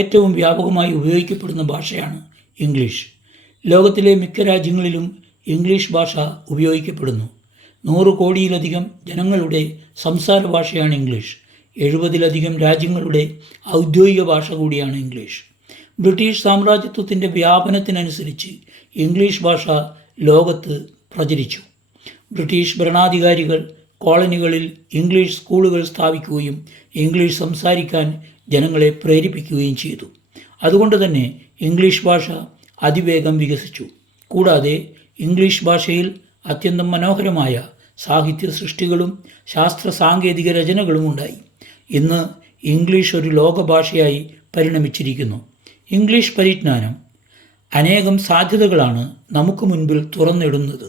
ഏറ്റവും വ്യാപകമായി ഉപയോഗിക്കപ്പെടുന്ന ഭാഷയാണ് ഇംഗ്ലീഷ്. ലോകത്തിലെ മിക്ക രാജ്യങ്ങളിലും ഇംഗ്ലീഷ് ഭാഷ ഉപയോഗിക്കപ്പെടുന്നു. 100 കോടിയിലധികം ജനങ്ങളുടെ സംസാര ഭാഷയാണ് ഇംഗ്ലീഷ്. 70-ലധികം രാജ്യങ്ങളുടെ ഔദ്യോഗിക ഭാഷ കൂടിയാണ് ഇംഗ്ലീഷ്. ബ്രിട്ടീഷ് സാമ്രാജ്യത്വത്തിൻ്റെ വ്യാപനത്തിനനുസരിച്ച് ഇംഗ്ലീഷ് ഭാഷ ലോകത്ത് പ്രചരിച്ചു. ബ്രിട്ടീഷ് ഭരണാധികാരികൾ കോളനികളിൽ ഇംഗ്ലീഷ് സ്കൂളുകൾ സ്ഥാപിക്കുകയും ഇംഗ്ലീഷ് സംസാരിക്കാൻ ജനങ്ങളെ പ്രേരിപ്പിക്കുകയും ചെയ്തു. അതുകൊണ്ട് തന്നെ ഇംഗ്ലീഷ് ഭാഷ അതിവേഗം വികസിച്ചു. കൂടാതെ ഇംഗ്ലീഷ് ഭാഷയിൽ അത്യന്തം മനോഹരമായ സാഹിത്യ സൃഷ്ടികളും ശാസ്ത്ര സാങ്കേതിക രചനകളും ഉണ്ടായി. ഇന്ന് ഇംഗ്ലീഷ് ഒരു ലോകഭാഷയായി പരിണമിച്ചിരിക്കുന്നു. ഇംഗ്ലീഷ് പരിജ്ഞാനം അനേകം സാധ്യതകളാണ് നമുക്ക് മുൻപിൽ തുറന്നിടുന്നത്.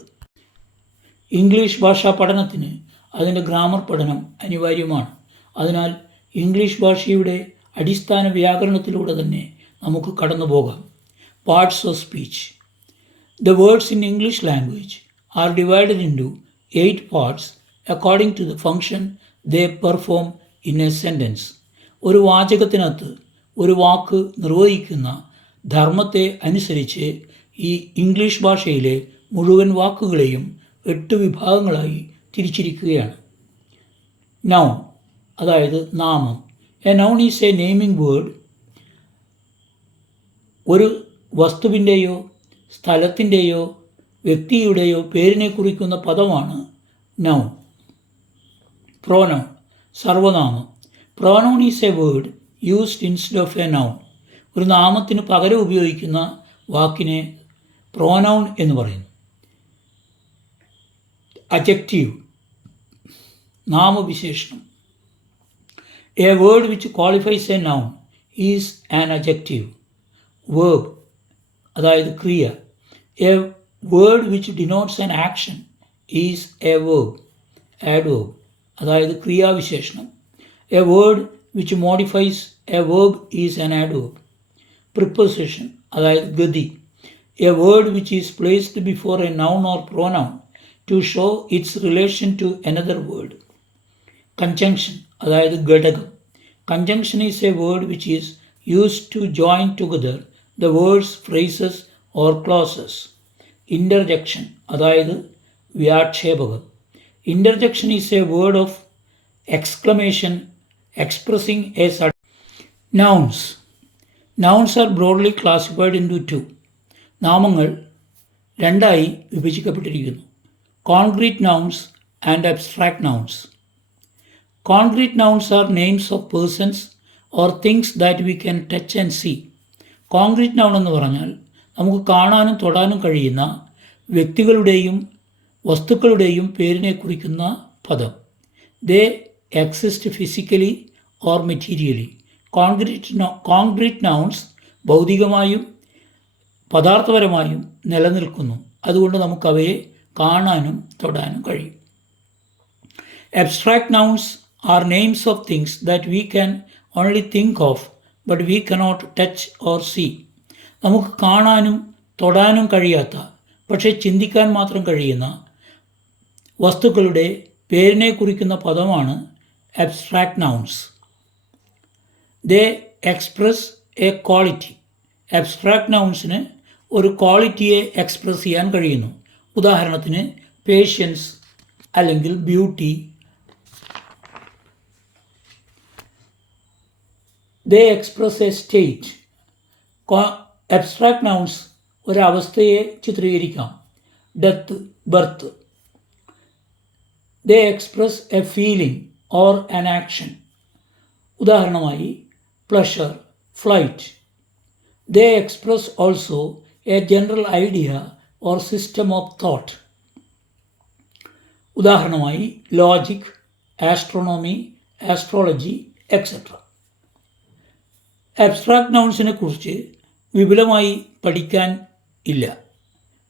ഇംഗ്ലീഷ് ഭാഷാ പഠനത്തിന് അതിൻ്റെ ഗ്രാമർ പഠനം അനിവാര്യമാണ്. അതിനാൽ ഇംഗ്ലീഷ് ഭാഷയുടെ അടിസ്ഥാന വ്യാകരണത്തിലൂടെ തന്നെ നമുക്ക് കടന്നു പോകാം. Parts of speech. The words in English language are divided into 8 parts according to the function they perform in a sentence. ഒരു വാചകത്തിനകത്ത് ഒരു വാക്ക് നിർവഹിക്കുന്ന ധർമ്മത്തെ അനുസരിച്ച് ഈ ഇംഗ്ലീഷ് ഭാഷയിലെ മുഴുവൻ വാക്കുകളെയും 8 വിഭാഗങ്ങളായി തിരിച്ചിരിക്കുകയാണ്. നൗൺ, അതായത് നാമം. A noun is a naming word. ഒരു വസ്തുവിൻ്റെയോ സ്ഥലത്തിൻ്റെയോ വ്യക്തിയുടെയോ പേരിനെ കുറിക്കുന്ന പദമാണ് നൗൺ. പ്രോനൗൺ, സർവനാമം. Pronoun is a word used instead of a noun. ഒരു നാമത്തിന് പകരം ഉപയോഗിക്കുന്ന വാക്കിനെ പ്രോനൗൺ എന്ന് പറയുന്നു. അഡ്ജക്റ്റീവ്, നാമവിശേഷണം. A word which qualifies a noun is an adjective. Verb, അതായത് ക്രിയ. A word which denotes an action is a verb. Adverb, അതായത് ക്രിയാവിശേഷണം. A word which modifies a verb is an adverb. Preposition, അതായത് ഗതി. A word which is placed before a noun or pronoun to show its relation to another word. Conjunction, അതായത് ഘടകം. Conjunction is a word which is used to join together the words, phrases or clauses. Interjection, അതായത് വ്യാക്ഷേപകം. Interjection is a word of exclamation expressing a sudden. Nouns. Nouns are broadly classified into 2. നാമങ്ങൾ രണ്ടായി വിഭജിക്കപ്പെട്ടിരിക്കുന്നു. Concrete nouns and abstract nouns. Concrete nouns are names of persons or things that we can touch and see. Concrete noun എന്ന് പറഞ്ഞാൽ നമുക്ക് കാണാനും തൊടാനും കഴിയുന്ന വ്യക്തികളുടെയും വസ്തുക്കളുടെയും പേരിനെ കുറിക്കുന്ന പദം. They exist physically or materially. Concrete nouns ഭൗതികമായും പദാർത്ഥപരമായും നിലനിൽക്കുന്നു. അതുകൊണ്ട് നമുക്കവയെ കാണാനും തൊടാനും കഴിയും. Abstract nouns are names of things that we can only think of but we cannot touch or see. നമുക്ക് കാണാനും തൊടാനും കഴിയാത്ത പക്ഷേ ചിന്തിക്കാൻ മാത്രം കഴിയുന്ന വസ്തുക്കളുടെ പേരിനെ കുറിക്കുന്ന പദമാണ് abstract nouns. They express a quality. Abstract നൗൺസിന് ഒരു ക്വാളിറ്റിയെ എക്സ്പ്രസ് ചെയ്യാൻ കഴിയുന്നു. ഉദാഹരണത്തിന് പേഷ്യൻസ് അല്ലെങ്കിൽ beauty. They express a state. Abstract nouns ഒരവസ്ഥയെ ചിത്രീകരിക്കാം. Death, birth. They express a feeling or an action. ഉദാഹരണമായി pleasure, flight. They express also a general idea or system of thought. ഉദാഹരണമായി logic, astronomy, astrology etcetera. Abstract നൗൺസിനെ കുറിച്ച് വിപുലമായി പഠിക്കാൻ ഇല്ല,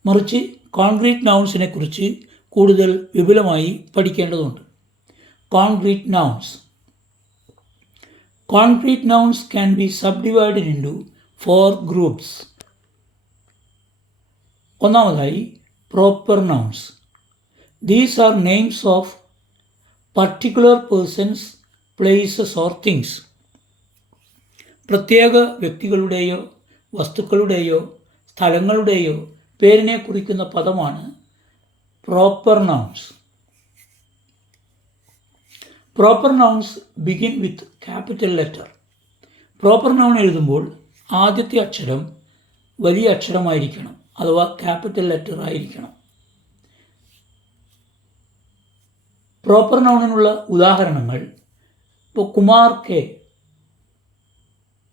മറിച്ച് കോൺക്രീറ്റ് നൗൺസിനെ കുറിച്ച് കൂടുതൽ വിപുലമായി പഠിക്കേണ്ടതുണ്ട്. Concrete nouns. Concrete nouns can be subdivided into 4 groups. ഒന്നാമതായി proper nouns. These are names of particular persons, places or things. പ്രത്യേക വ്യക്തികളുടെയോ വസ്തുക്കളുടെയോ സ്ഥലങ്ങളുടെയോ പേരിനെ കുറിക്കുന്ന പദമാണ് proper nouns. Proper nouns begin with capital letter. Proper noun എഴുതുമ്പോൾ ആദ്യത്തെ അക്ഷരം വലിയ അക്ഷരമായിരിക്കണം, അഥവാ ക്യാപിറ്റൽ ലെറ്റർ ആയിരിക്കണം. പ്രോപ്പർ നൗണിനുള്ള ഉദാഹരണങ്ങൾ ഇപ്പോൾ Kumar K,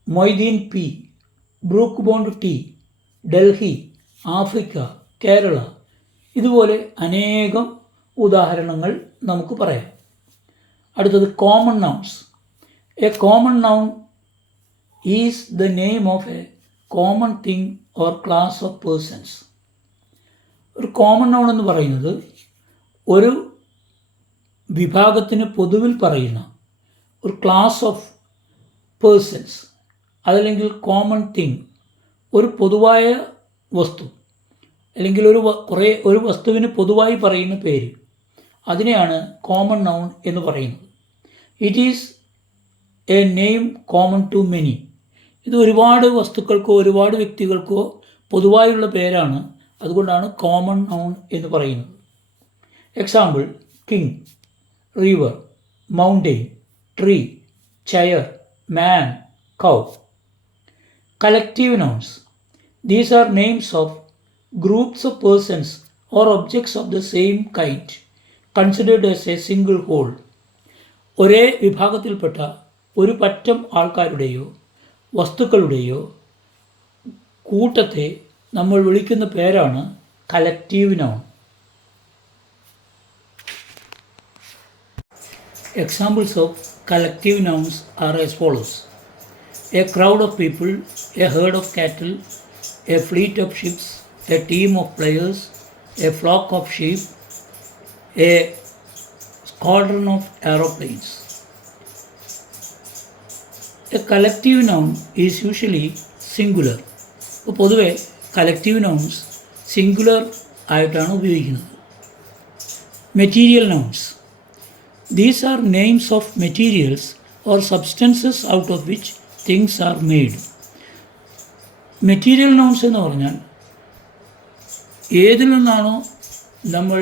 Moideen P, Brooke Bond T, Delhi, Africa, Kerala, ഇതുപോലെ അനേകം ഉദാഹരണങ്ങൾ നമുക്ക് പറയാം. അടുത്തത് common nouns. A common noun is the name of a common thing or class of persons. ഒരു കോമൺ നൗൺ എന്ന് പറയുന്നത് ഒരു വിഭാഗത്തിന് പൊതുവിൽ പറയുന്ന ഒരു ക്ലാസ് ഓഫ് പേഴ്സൺസ്, അതല്ലെങ്കിൽ കോമൺ തിങ്, ഒരു പൊതുവായ വസ്തു, അല്ലെങ്കിൽ ഒരു വസ്തുവിന് പൊതുവായി പറയുന്ന പേര്, അതിനെയാണ് കോമൺ നൗൺ എന്ന് പറയുന്നത്. It is a name common to many. ഇത് ഒരുപാട് വസ്തുക്കൾക്കോ ഒരുപാട് വ്യക്തികൾക്കോ പൊതുവായുള്ള പേരാണ്, അതുകൊണ്ടാണ് കോമൺ നൗൺ എന്ന് പറയുന്നത്. Example: king, river, mountain, tree, chair, man, cow. Collective nouns. These are names of groups of persons or objects of the same kind considered as a single whole. ഒരേ വിഭാഗത്തിൽപ്പെട്ട ഒരു പറ്റം ആൾക്കാരുടെയോ വസ്തുക്കളുടെയോ കൂട്ടത്തെ നമ്മൾ വിളിക്കുന്ന പേരാണ് collective noun. Examples of collective nouns R as follows: A crowd of people, A heard of കാറ്റിൽ, A fleet of ships, A team of players, A flock of sheep, A squadron of aeroplanes. A collective noun is usually singular. അപ്പോൾ പൊതുവെ collective nouns singular ആയിട്ടാണ് ഉപയോഗിക്കുന്നത്. Material nouns. These are names of materials or substances out of which things are made. Material nouns എന്ന് പറഞ്ഞാൽ ഏതിൽ നിന്നാണോ നമ്മൾ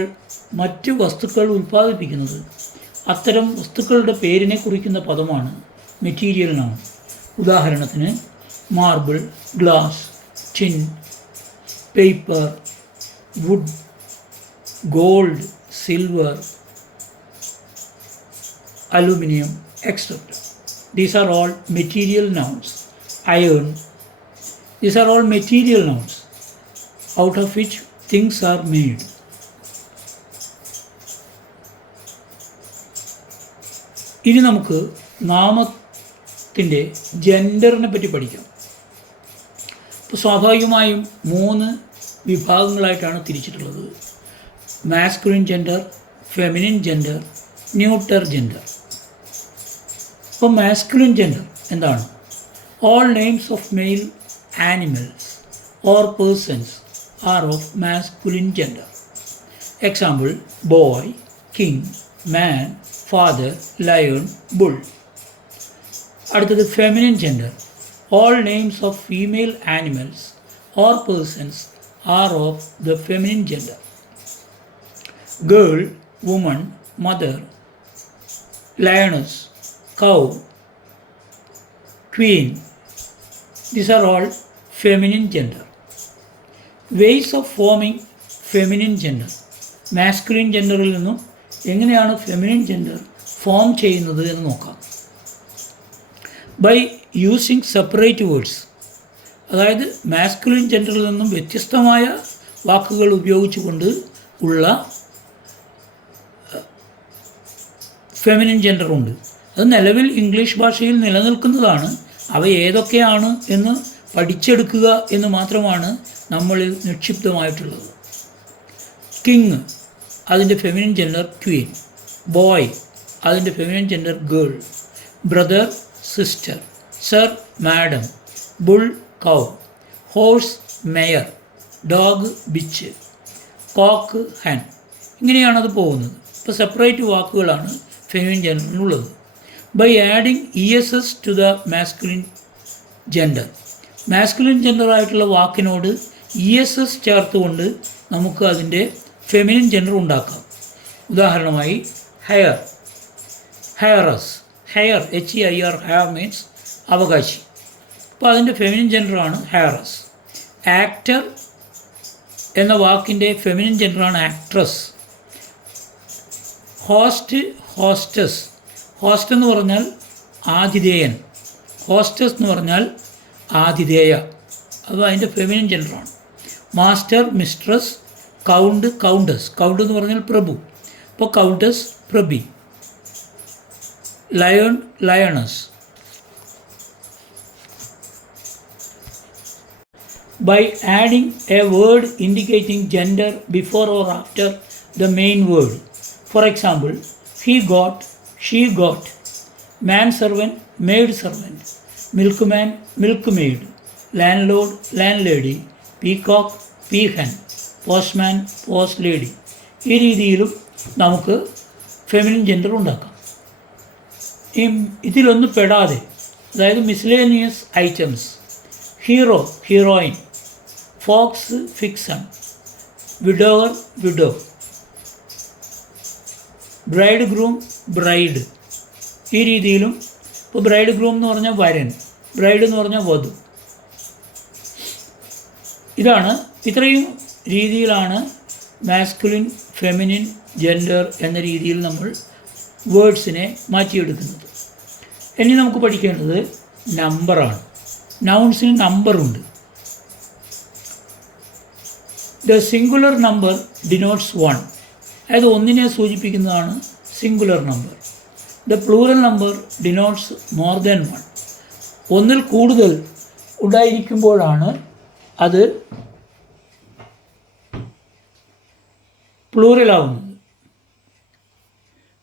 മറ്റ് വസ്തുക്കൾ ഉൽപ്പാദിപ്പിക്കുന്നത് അത്തരം വസ്തുക്കളുടെ പേരിനെ കുറിക്കുന്ന പദമാണ് മെറ്റീരിയൽ നൗൺ. ഉദാഹരണത്തിന് marble, glass, tin, paper, wood, gold, silver, aluminium, etcetera. These are all material nouns. Iron. These are all material nouns out of which things are made. ഇനി നമുക്ക് നാമത്തിൻ്റെ ജെൻഡറിനെ പറ്റി പഠിക്കാം. ഇപ്പോൾ സ്വാഭാവികമായും 3 വിഭാഗങ്ങളായിട്ടാണ് തിരിച്ചിട്ടുള്ളത്: masculine gender, feminine gender, neuter gender. ഇപ്പോൾ masculine gender എന്താണ്? All names of male animals or persons are of masculine gender. Example: boy, king, man, father, lion, bull. അടുത്തത് feminine gender. All names of female animals or persons are of the feminine gender. Girl, woman, mother, lioness, cow, queen. These are all feminine gender. Ways of forming feminine gender. Masculine ജെൻഡറിൽ നിന്നും എങ്ങനെയാണ് feminine gender form ചെയ്യുന്നത് എന്ന് നോക്കാം. By using separate words. അതായത് masculine ജെൻഡറിൽ നിന്നും വ്യത്യസ്തമായ വാക്കുകൾ ഉപയോഗിച്ചുകൊണ്ട് ഉള്ള ഫെമിനിൻ ജെൻഡറുണ്ട്. അത് നിലവിൽ ഇംഗ്ലീഷ് ഭാഷയിൽ നിലനിൽക്കുന്നതാണ്. അവ ഏതൊക്കെയാണ് എന്ന് പഠിച്ചെടുക്കുക എന്ന് മാത്രമാണ് നമ്മളിൽ നിക്ഷിപ്തമായിട്ടുള്ളത്. കിങ്, അതിൻ്റെ ഫെമിനിൻ ജെൻഡർ ക്വീൻ. ബോയ്, അതിൻ്റെ feminine gender girl. Brother, sister. Sir, madam. Bull, cow. Horse, mare. Dog, bitch. Cock, hen. ഇങ്ങനെയാണത് പോകുന്നത്. ഇപ്പോൾ സെപ്പറേറ്റ് വാക്കുകളാണ് ഫെമിനിൻ ജെൻഡറിനുള്ളത്. By adding ESS to the masculine gender. Masculine ജെൻഡറായിട്ടുള്ള വാക്കിനോട് ESS ചേർത്തുകൊണ്ട് നമുക്ക് അതിൻ്റെ ഫെമിനിൻ ജെൻഡർ ഉണ്ടാക്കാം. ഉദാഹരണമായി heir, heiress, heir HEIR, heir means അവകാശി. അപ്പോൾ അതിൻ്റെ ഫെമിനിൻ ജെൻഡറാണ് ഹെയറസ്. ആക്ടർ എന്ന വാക്കിൻ്റെ ഫെമിനിൻ ജെൻഡറാണ് ആക്ട്രസ്. Host, hostess. ഹോസ്റ്റ് എന്ന് പറഞ്ഞാൽ ആതിഥേയൻ, ഹോസ്റ്റസ് എന്ന് പറഞ്ഞാൽ ആതിഥേയ, അത് അതിൻ്റെ ഫെമിനിൻ ജെൻഡറാണ്. Master, mistress, count, countess. Count എന്ന് പറഞ്ഞാൽ പ്രഭു, അപ്പോൾ കൗണ്ടസ്, പ്രഭി. Lion, lioness. By adding a word indicating gender before or after the main word. For example, he got, she got, manservant, maidservant, milkman, milkmaid, landlord, landlady, peacock, peahen, postman, postlady. ഈ രീതിയിലും നമുക്ക് feminine gender ഉണ്ടാക്കാം. ഇതിലൊന്നും പെടാതെ, അതായത് miscellaneous items, hero, heroine, fox, vixen, widower, widow, bridegroom, bride. ഈ രീതിയിലും ഇപ്പോൾ ബ്രൈഡ് ഗ്രൂം എന്ന് പറഞ്ഞാൽ വരൻ, ബ്രൈഡ് എന്ന് പറഞ്ഞാൽ വധു. ഇത്രയും രീതിയിലാണ് മാസ്കുലിൻ, ഫെമിനിൻ, ജെൻഡർ എന്ന രീതിയിൽ നമ്മൾ വേർഡ്സിനെ മാറ്റിയെടുക്കുന്നത്. ഇനി നമുക്ക് പഠിക്കേണ്ടത് നമ്പറാണ്. നൗൺസിന് നമ്പറുണ്ട്. ദ സിംഗുലർ നമ്പർ ഡിനോട്ട്സ് 1, അതായത് ഒന്നിനെ സൂചിപ്പിക്കുന്നതാണ് singular number. The plural number denotes more than 1. ഒന്നിൽ കൂടുതൽ ഉണ്ടായിരിക്കുമ്പോഴാണ് അത് പ്ലൂറലാവുന്നത്.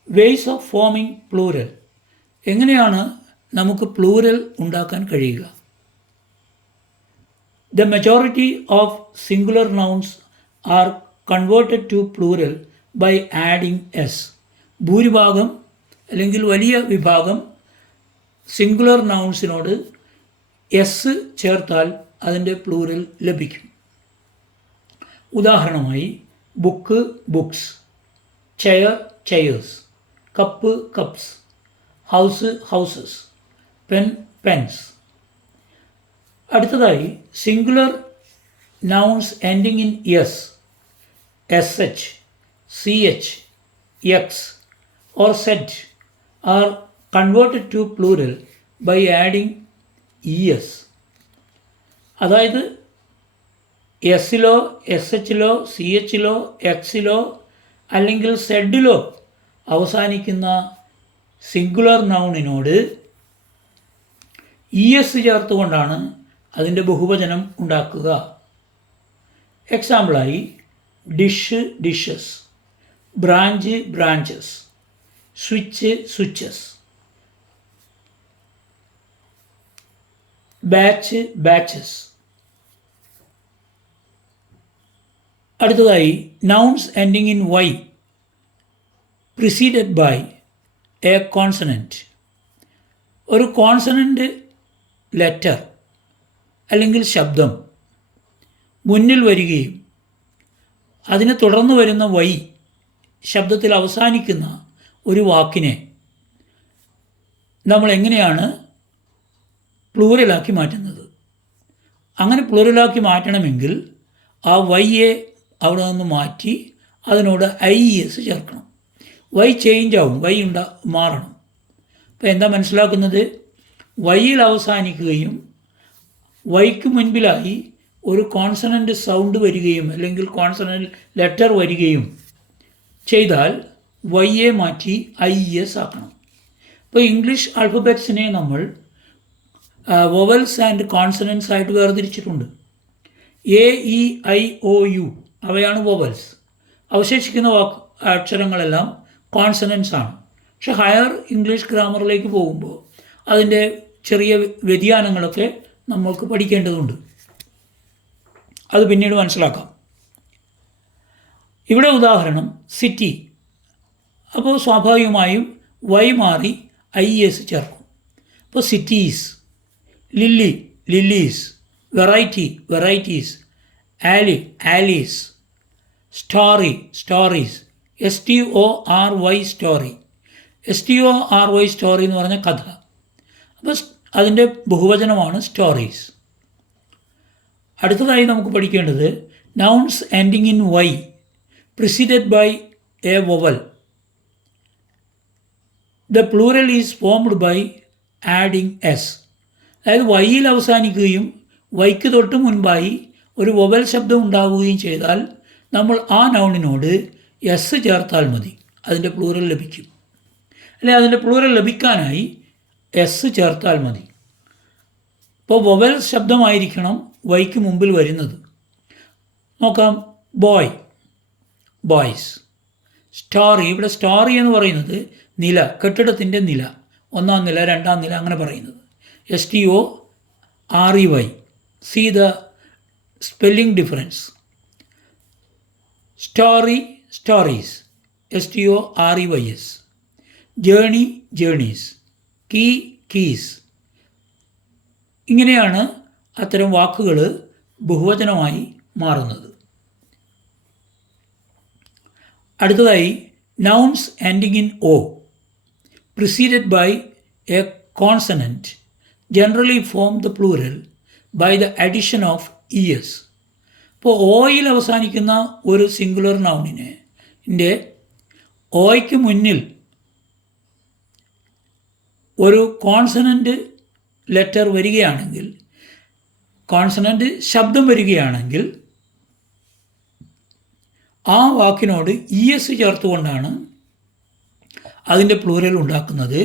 Ways of forming plural. എങ്ങനെയാണ് നമുക്ക് പ്ലൂറൽ ഉണ്ടാക്കാൻ കഴിയുക? The majority of singular nouns are converted to plural by adding s. ഭൂരിഭാഗം അല്ലെങ്കിൽ വലിയ വിഭാഗം സിംഗുലർ നൗൺസിനോട് എസ് ചേർത്താൽ അതിൻ്റെ പ്ലൂറൽ ലഭിക്കും. ഉദാഹരണമായി book, books, chair, chairs, cup, cups, house, houses, pen, pens. അടുത്തതായി singular nouns ending in S, SH, CH, X or Z are converted to plural by adding ES. അതായത് എസ്സിലോ SHലോ CHലോ Xലോ അല്ലെങ്കിൽ സെഡിലോ അവസാനിക്കുന്ന സിംഗുലർ നൗണിനോട് ES ചേർത്തുകൊണ്ടാണ് അതിൻ്റെ ബഹുവചനം ഉണ്ടാക്കുക. എക്സാമ്പിളായി dish, dishes, branch, branches, switch, switches, batch, batches. അടുത്തതായി nouns ending in Y preceded by a consonant. ഒരു consonant letter അല്ലെങ്കിൽ ശബ്ദം മുന്നിൽ വരികയും അതിനെ തുടർന്ന് വരുന്ന Y ശബ്ദത്തിൽ അവസാനിക്കുന്ന ഒരു വാക്കിനെ നമ്മൾ എങ്ങനെയാണ് പ്ലൂറലാക്കി മാറ്റുന്നത്? അങ്ങനെ പ്ലൂറലാക്കി മാറ്റണമെങ്കിൽ ആ വൈയെ അവിടെ നിന്ന് മാറ്റി അതിനോട് IES ചേർക്കണം. Y ചേഞ്ച് ആവും, Y മാറണം. അപ്പോൾ എന്താ മനസ്സിലാക്കുന്നത്? വൈയിൽ അവസാനിക്കുകയും വൈക്ക് മുൻപിലായി ഒരു കോൺസണൻ്റ് സൗണ്ട് വരികയും അല്ലെങ്കിൽ കോൺസണൻ്റ് ലെറ്റർ വരികയും ചെയ്താൽ വൈയെ മാറ്റി IES ആക്കണം. ഇപ്പോൾ ഇംഗ്ലീഷ് ആൽഫബറ്റ്സിനെ നമ്മൾ വൊവൽസ് ആൻഡ് കോൺസണൻസ് ആയിട്ട് വേർതിരിച്ചിട്ടുണ്ട്. AEIOU അവയാണ് വൊവൽസ്. അവശേഷിക്കുന്ന അക്ഷരങ്ങളെല്ലാം കോൺസണൻസ് ആണ്. പക്ഷെ ഹയർ ഇംഗ്ലീഷ് ഗ്രാമറിലേക്ക് പോകുമ്പോൾ അതിൻ്റെ ചെറിയ വ്യതിയാനങ്ങളൊക്കെ നമ്മൾക്ക് പഠിക്കേണ്ടതുണ്ട്. അത് പിന്നീട് മനസ്സിലാക്കാം. ഇവിടെ ഉദാഹരണം സിറ്റി. അപ്പോൾ സ്വാഭാവികമായും വൈ മാറി IES ചേർക്കും. അപ്പോൾ cities. Lily, lilies, variety, varieties, ally, allies, story, stories, STORY, story. STORY, story എന്ന് പറഞ്ഞ കഥ. അപ്പോൾ അതിൻ്റെ ബഹുവചനമാണ് സ്റ്റോറീസ്. അടുത്തതായി നമുക്ക് പഠിക്കേണ്ടത് nouns ending in Y preceded by a vowel. The plural is formed by adding S. അതായത് വൈയിൽ അവസാനിക്കുകയും വൈക്ക് തൊട്ട് മുൻപായി ഒരു വൊവൽ ശബ്ദം ഉണ്ടാവുകയും ചെയ്താൽ നമ്മൾ ആ നൗണിനോട് S ചേർത്താൽ മതി, അതിൻ്റെ പ്ലൂറൽ ലഭിക്കും. അല്ലെ അതിൻ്റെ പ്ലൂറൽ ലഭിക്കാനായി S ചേർത്താൽ മതി. ഇപ്പോൾ വൊവൽ ശബ്ദമായിരിക്കണം വൈക്ക് മുമ്പിൽ വരുന്നത്. നോക്കാം. Boy, boys. സ്റ്റോറി, ഇവിടെ സ്റ്റോറി എന്ന് പറയുന്നത് നില, കെട്ടിടത്തിൻ്റെ നില, 1ാം നില 2ാം നില അങ്ങനെ പറയുന്നത്. STOREY. See the spelling difference. Story, stories, STOREYS. Journey, journeys. Key, keys. ഇങ്ങനെയാണ് അത്തരം വാക്കുകൾ ബഹുവചനമായി മാറുന്നത്. അടുത്തതായി nouns ending in O preceded by a consonant generally form the plural by the addition of ES. ഇപ്പോൾ ഓയിൽ അവസാനിക്കുന്ന ഒരു സിംഗുലർ നൗണിൻ്റെ ഓയ്ക്ക് മുന്നിൽ ഒരു കോൺസണൻറ്റ് ലെറ്റർ വരികയാണെങ്കിൽ, കോൺസണൻറ്റ് ശബ്ദം വരികയാണെങ്കിൽ ആ വാക്കിനോട് ES ചേർത്തുകൊണ്ടാണ് അതിൻ്റെ പ്ലൂറൽ ഉണ്ടാക്കുന്നത്.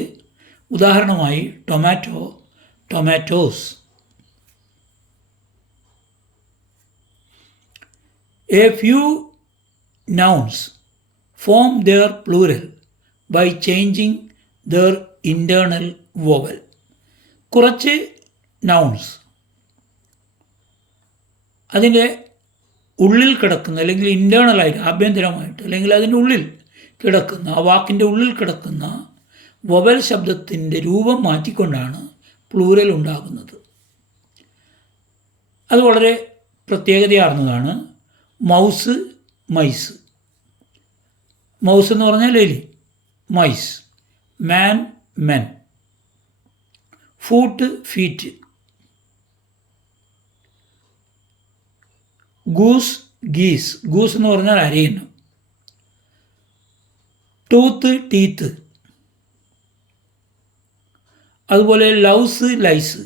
ഉദാഹരണമായി tomato, tomatoes. A few nouns form their plural by changing their internal vowel. കുറച്ച് നൗൺസ് അതിൻ്റെ ഉള്ളിൽ കിടക്കുന്ന, അല്ലെങ്കിൽ ഇൻറ്റേർണലായിട്ട്, ആഭ്യന്തരമായിട്ട്, അല്ലെങ്കിൽ അതിൻ്റെ ഉള്ളിൽ കിടക്കുന്ന, ആ വാക്കിൻ്റെ ഉള്ളിൽ കിടക്കുന്ന വൊവൽ ശബ്ദത്തിൻ്റെ രൂപം മാറ്റിക്കൊണ്ടാണ് പ്ലൂറൽ ഉണ്ടാകുന്നത്. അത് വളരെ പ്രത്യേകതയാർന്നതാണ്. Mouse, mice. മൗസ് എന്ന് പറഞ്ഞാൽ എലി, mice. Man, men. Foot, feet. Goose, geese. Goose എന്ന് പറഞ്ഞാൽ അരയൻ. Tooth, teeth. അതുപോലെ ലൗസ്, ലൈസ്.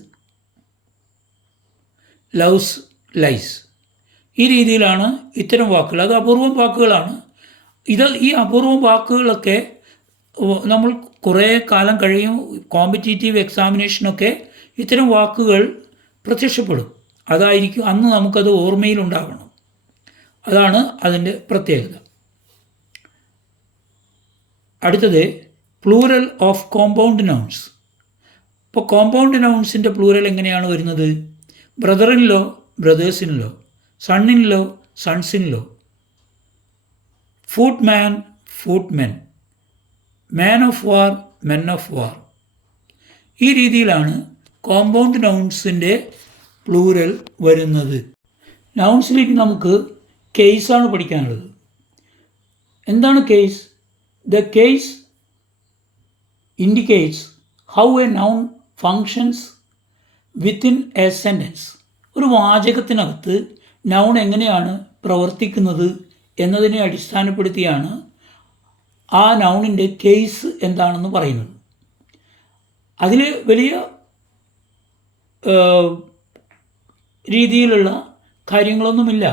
Louse, lice. ഈ രീതിയിലാണ് ഇത്തരം വാക്കുകൾ. അത് അപൂർവം വാക്കുകളാണ്. ഈ അപൂർവം വാക്കുകളൊക്കെ നമ്മൾ കുറേ കാലം കഴിയും കോമ്പറ്റീറ്റീവ് എക്സാമിനേഷനൊക്കെ ഇത്തരം വാക്കുകൾ പ്രത്യക്ഷപ്പെടും. അതായിരിക്കും അന്ന് നമുക്കത് ഓർമ്മയിലുണ്ടാകണം. അതാണ് അതിൻ്റെ പ്രത്യേകത. അടുത്തത് പ്ലൂറൽ ഓഫ് കോമ്പൗണ്ട് നൗൺസ്. ഇപ്പോൾ കോമ്പൗണ്ട് നൗൺസിൻ്റെ പ്ലൂറൽ എങ്ങനെയാണ് വരുന്നത്? Brother in law, brothers in law. Son in law, sons in law. Foot man, foot men. Man of war, men of war. ഈ രീതിയിലാണ് കോമ്പൗണ്ട് നൗൺസിൻ്റെ പ്ലൂറൽ വരുന്നത്. നൗൺസിലേക്ക് നമുക്ക് കേസാണ് പഠിക്കാനുള്ളത്. എന്താണ് case? The case indicates how A noun functions within A sentence. ഒരു വാചകത്തിനകത്ത് noun എങ്ങനെയാണ് പ്രവർത്തിക്കുന്നത് എന്നതിനെ അടിസ്ഥാനപ്പെടുത്തിയാണ് ആ നൗണിൻ്റെ കേസ് എന്താണെന്ന് പറയുന്നത്. അതിൽ വലിയ രീതിയിലുള്ള കാര്യങ്ങളൊന്നുമില്ല.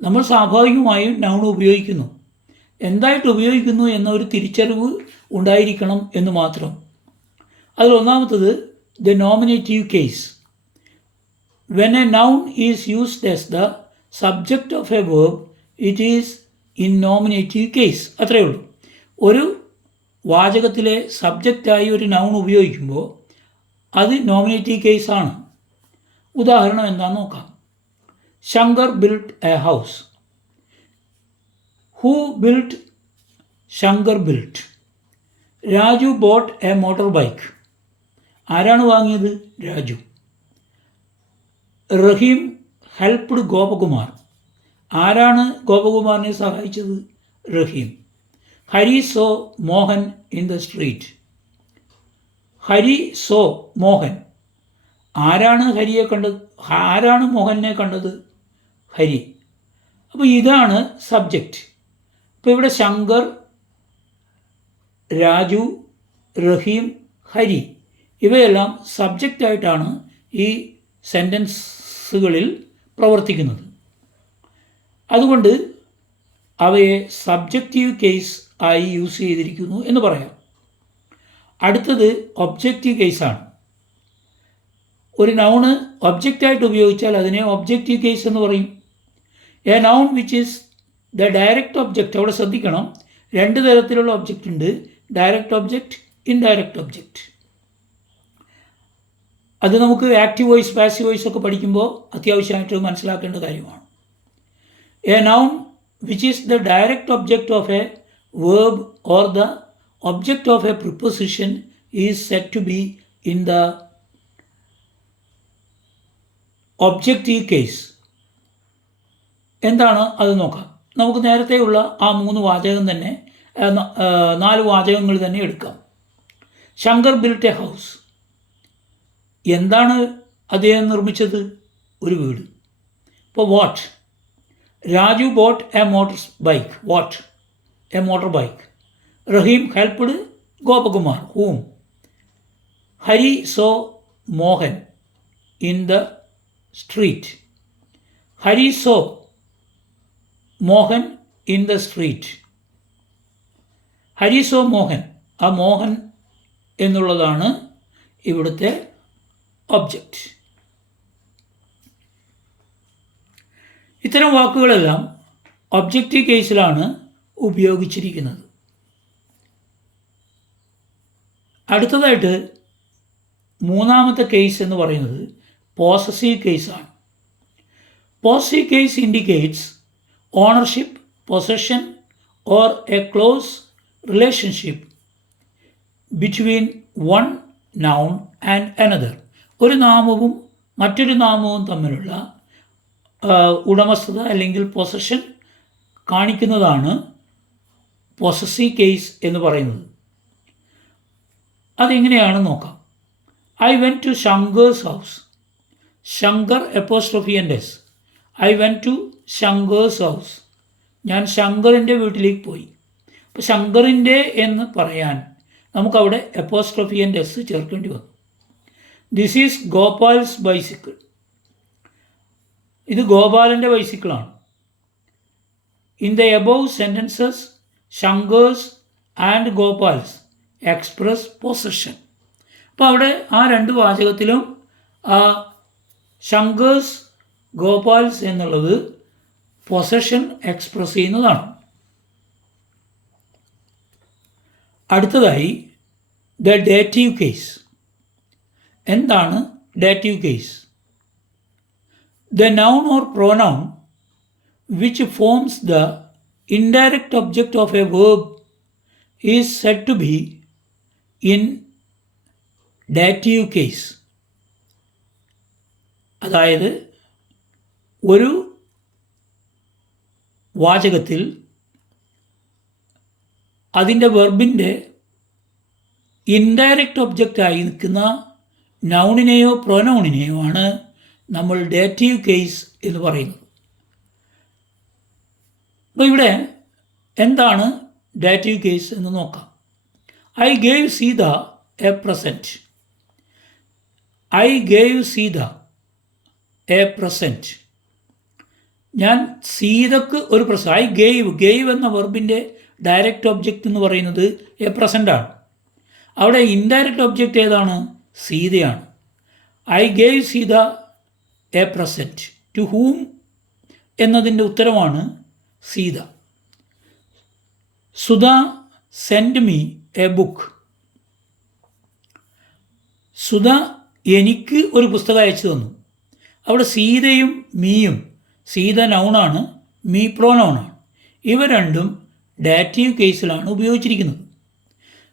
നമ്മൾ സ്വാഭാവികമായും നൗൺ ഉപയോഗിക്കുന്നു. എന്തായിട്ട് ഉപയോഗിക്കുന്നു എന്ന ഒരു തിരിച്ചറിവ് ഉണ്ടായിരിക്കണം എന്ന് മാത്രം. അതിലൊന്നാമത്തത് the nominative case. When a noun is used as the subject of a verb it is in nominative case. അത്രയേ ഉള്ളൂ. ഒരു വാചകത്തിലെ സബ്ജക്റ്റായി ഒരു നൗൺ ഉപയോഗിക്കുമ്പോൾ അത് നോമിനേറ്റീവ് കേസാണ്. ഉദാഹരണം എന്താണെന്ന് നോക്കാം. Shankar built a house. Who built? Shankar built. Raju bought a motor bike. ആരാണ് വാങ്ങിയത്? രാജു. റഹീം ഹെൽപ്ഡ് ഗോപകുമാർ. ആരാണ് ഗോപകുമാറിനെ സഹായിച്ചത്? Rahim. Hari saw Mohan in the street. Hari saw Mohan. ആരാണ് ഹരിയെ കണ്ടത്? ആരാണ് മോഹനെ കണ്ടത്? ഹരി. അപ്പോൾ ഇതാണ് സബ്ജക്റ്റ്. അപ്പോൾ ഇവിടെ ശങ്കർ, രാജു, റഹീം, ഹരി ഇവയെല്ലാം സബ്ജക്റ്റായിട്ടാണ് ഈ സെൻറ്റൻസുകളിൽ പ്രവർത്തിക്കുന്നത്. അതുകൊണ്ട് അവയെ സബ്ജക്റ്റീവ് കേസ് ആയി യൂസ് ചെയ്തിരിക്കുന്നു എന്ന് പറയാം. അടുത്തത് ഒബ്ജക്റ്റീവ് കേസാണ്. ഒരു നൗണ് ഒബ്ജക്റ്റായിട്ട് ഉപയോഗിച്ചാൽ അതിനെ ഒബ്ജക്റ്റീവ് കേസ് എന്ന് പറയും. A noun which is the direct object. അവിടെ ശ്രദ്ധിക്കണം, രണ്ട് തരത്തിലുള്ള ഒബ്ജക്റ്റ് ഉണ്ട്, ഡയറക്റ്റ് ഒബ്ജക്റ്റ്, ഇൻഡയറക്റ്റ് ഒബ്ജക്റ്റ്. അത് നമുക്ക് ആക്റ്റീവ് വോയിസ്, പാസീവ് വോയിസ് ഒക്കെ പഠിക്കുമ്പോൾ അത്യാവശ്യമായിട്ട് മനസ്സിലാക്കേണ്ട കാര്യമാണ്. A noun which is the direct object of a verb or the object of a preposition is set to be in the objective case. എന്താണ് അത് നോക്കാം. നമുക്ക് നേരത്തെയുള്ള ആ 3 വാചകം തന്നെ 4 വാചകങ്ങൾ തന്നെ എടുക്കാം. Shankar built a house. എന്താണ് അദ്ദേഹം നിർമ്മിച്ചത്? ഒരു വീട്. ഇപ്പോൾ what? Raju bought a motor bike. What? A motor bike. Rahim helped Gopakumar. Whom? Hari saw Mohan in the street. Hari saw Mohan in the street. Hari saw Mohan. ആ മോഹൻ എന്നുള്ളതാണ് ഇവിടുത്തെ ഒബ്ജക്റ്റ്. ഇത്തരം വാക്കുകളെല്ലാം ഒബ്ജക്റ്റീവ് കേസിലാണ് ഉപയോഗിച്ചിരിക്കുന്നത്. അടുത്തതായിട്ട് മൂന്നാമത്തെ കേസ് എന്ന് പറയുന്നത് പോസസീവ് കേസാണ്. Possessive case indicates ownership, possession or A close relationship between one noun and another. ഒരു നാമവും മറ്റൊരു നാമവും തമ്മിലുള്ള ഉടമസ്ഥത അല്ലെങ്കിൽ പൊസഷൻ കാണിക്കുന്നതാണ് പൊസസീവ് കേസ് എന്ന് പറയുന്നത്. അതെങ്ങനെയാണ് നോക്കാം. I went to Shankar's house. Shankar apostrophe and S. I went to Shankar's house. ഞാൻ ശങ്കറിൻ്റെ വീട്ടിലേക്ക് പോയി. അപ്പോൾ ശങ്കറിൻ്റെ എന്ന് പറയാൻ നമുക്കവിടെ എപ്പോസ്ട്രോഫി ആൻഡ് എസ് ചേർക്കേണ്ടി വന്നു. This is Gopal's bicycle. ഇത് ഗോപാലൻ്റെ ബൈസിക്കിളാണ്. In the above sentences Shankar's and Gopal's express possession. അപ്പോൾ അവിടെ ആ 2 വാചകത്തിലും ശങ്കേഴ്സ്, ഗോപാൽസ് എന്നുള്ളത് പൊസഷൻ എക്സ്പ്രസ് ചെയ്യുന്നതാണ്. അടുത്തതായി ദ ഡേറ്റീവ് കേസ്. എന്താണ് dative case? The noun or pronoun which forms the indirect object of a verb is said to be in dative case. അതായത് ഒരു വാചകത്തിൽ അതിൻ്റെ വെർബിൻ്റെ ഇൻഡയറക്റ്റ് ഒബ്ജക്റ്റായി നിൽക്കുന്ന നൗണിനെയോ പ്രൊനൗണിനെയോ ആണ് നമ്മൾ ഡേറ്റീവ് കേസ് എന്ന് പറയുന്നത്. അപ്പോൾ ഇവിടെ എന്താണ് ഡേറ്റീവ് കേസ് എന്ന് നോക്കാം. I gave Sita a present. I gave Sita a present. ഞാൻ സീതക്ക് ഒരു പ്രസൻറ്റ്. I gave. ഗേവ് എന്ന വെർബിൻ്റെ ഡയറക്റ്റ് ഒബ്ജക്റ്റ് എന്ന് പറയുന്നത് എ പ്രസൻ്റാണ്. അവിടെ ഇൻഡയറക്റ്റ് ഒബ്ജക്റ്റ് ഏതാണ്? സീതയാണ്. I gave Sita a present. To whom എന്നതിൻ്റെ ഉത്തരമാണ് Sita. Sudha send me a book. Sudha എനിക്ക് ഒരു പുസ്തകം അയച്ചു തന്നു. അവിടെ സീതയും മീയും, സീത നൗണാണ്, മീ പ്രോനൗണാണ്. ഇവ രണ്ടും ഡേറ്റീവ് കേസിലാണ് ഉപയോഗിച്ചിരിക്കുന്നത്.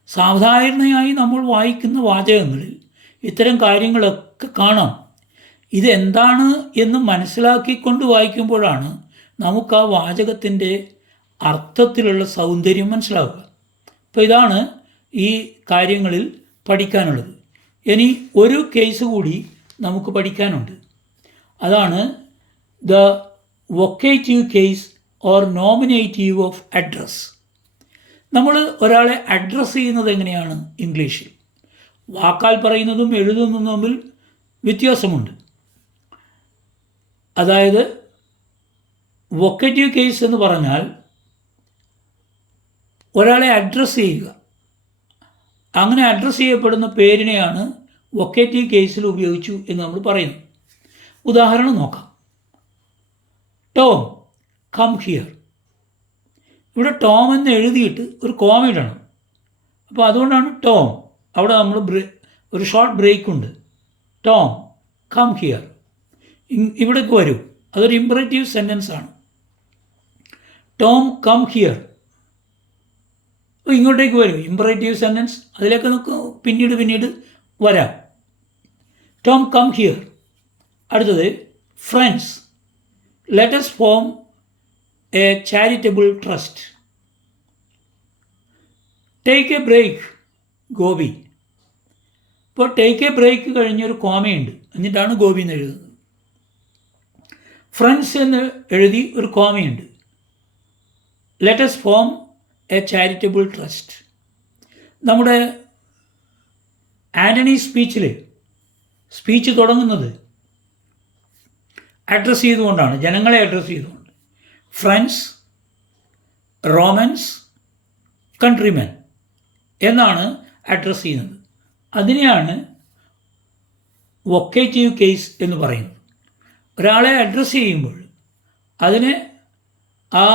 സാധാരണയായി നമ്മൾ വായിക്കുന്ന വാചകങ്ങളിൽ ഇത്തരം കാര്യങ്ങളൊക്കെ കാണാം. ഇതെന്താണ് എന്ന് മനസ്സിലാക്കിക്കൊണ്ട് വായിക്കുമ്പോഴാണ് നമുക്ക് ആ വാചകത്തിൻ്റെ അർത്ഥത്തിലുള്ള സൗന്ദര്യം മനസ്സിലാവുക. അപ്പോൾ ഇതാണ് ഈ കാര്യങ്ങളിൽ പഠിക്കാനുള്ളത്. ഇനി ഒരു കേസ് കൂടി നമുക്ക് പഠിക്കാനുണ്ട്. അതാണ് the vocative case or nominative of address. നമ്മൾ ഒരാളെ അഡ്രസ്സ് ചെയ്യുന്നത് എങ്ങനെയാണ് ഇംഗ്ലീഷിൽ? വാക്കാൽ പറയുന്നതും എഴുതുന്നതും തമ്മിൽ വ്യത്യാസമുണ്ട്. അതായത് വൊക്കേറ്റീവ് കേസ് എന്ന് പറഞ്ഞാൽ ഒരാളെ അഡ്രസ്സ് ചെയ്യുക. അങ്ങനെ അഡ്രസ്സ് ചെയ്യപ്പെടുന്ന പേരിനെയാണ് വൊക്കേറ്റീവ് കേസിൽ ഉപയോഗിച്ചു എന്ന് നമ്മൾ പറയുന്നു. ഉദാഹരണം നോക്കാം. Tom come here. ഇവിടെ ടോം എന്ന് എഴുതിയിട്ട് ഒരു കോമ ഇടണം. അപ്പോൾ അതുകൊണ്ടാണ് ടോം. അവിടെ നമ്മൾ ഒരു ഷോർട്ട് ബ്രേക്ക് ഉണ്ട്. Tom come here. ഇവിടേക്ക് വരൂ. അതൊരു ഇമ്പറേറ്റീവ് സെൻറ്റൻസ് ആണ്. Tom come here. അപ്പോൾ ഇങ്ങോട്ടേക്ക് വരൂ. Imperative sentence. അതിലേക്ക് നമുക്ക് പിന്നീട് വരാം. Tom come here. അടുത്തത് friends let us form a charitable trust. Take a break Gopi. ഇപ്പോൾ ടേക്ക് എ ബ്രേക്ക് കഴിഞ്ഞൊരു കോമയുണ്ട്, എന്നിട്ടാണ് ഗോപി എന്ന് എഴുതുന്നത്. ഫ്രണ്ട്സ് എന്ന് എഴുതി ഒരു കോമയുണ്ട്. Let us form a charitable trust. നമ്മുടെ ആൻ്റണി സ്പീച്ച് തുടങ്ങുന്നത് അഡ്രസ്സ് ചെയ്തുകൊണ്ടാണ്, ജനങ്ങളെ അഡ്രസ്സ് ചെയ്തുകൊണ്ട്. ഫ്രണ്ട്സ്, റോമൻസ്, കൺട്രിമെൻ എന്നാണ് അഡ്രസ്സ് ചെയ്യുന്നത്. അതിനെയാണ് വൊക്കേറ്റീവ് കേസ് എന്ന് പറയുന്നത്. ഒരാളെ അഡ്രസ്സ് ചെയ്യുമ്പോൾ അതിനെ ആ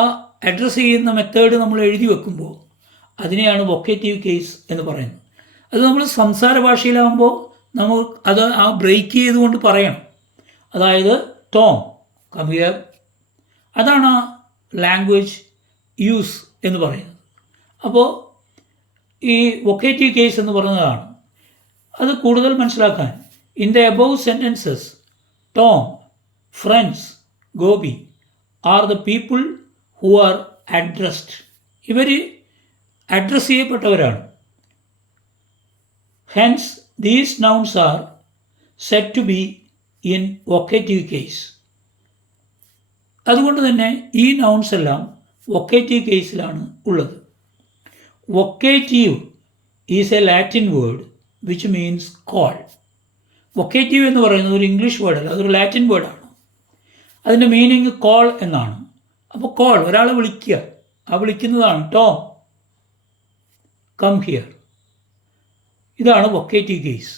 അഡ്രസ്സ് ചെയ്യുന്ന മെത്തേഡ് നമ്മൾ എഴുതി വെക്കുമ്പോൾ അതിനെയാണ് വൊക്കേറ്റീവ് കേസ് എന്ന് പറയുന്നത്. അത് നമ്മൾ സംസാര ഭാഷയിലാകുമ്പോൾ നമ്മൾ അത് ആ ബ്രേക്ക് ചെയ്തുകൊണ്ട് പറയണം. അതായത് ടോം കം ഹിയർ. അതാണ് ആ ലാംഗ്വേജ് യൂസ് എന്ന് പറയുന്നത്. അപ്പോൾ ഈ വൊക്കേറ്റീവ് കേസ് എന്ന് പറയുന്നതാണ്. അത് കൂടുതൽ മനസ്സിലാക്കാൻ in the above sentences Tom, friends, Gopi are the people who are addressed. ഇവർ അഡ്രസ്സ് ചെയ്യപ്പെട്ടവരാണ്. Hence these nouns are set to be in vocative case. അതുകൊണ്ട് തന്നെ ഈ നൗൺസ് എല്ലാം വൊക്കേറ്റീവ് കേസിലാണ് ഉള്ളത്. Vocative is a Latin word which means call. Vocative എന്ന് പറയുന്നത് ഒരു ഇംഗ്ലീഷ് വേർഡല്ല, അതൊരു ലാറ്റിൻ വേർഡാണ്. അതിൻ്റെ മീനിങ് കോൾ എന്നാണ്. അപ്പോൾ കോൾ, ഒരാളെ വിളിക്കുക, ആ വിളിക്കുന്നതാണ് ടോം കം ഹിയർ. ഇതാണ് വൊക്കേറ്റീവ് കേസ്.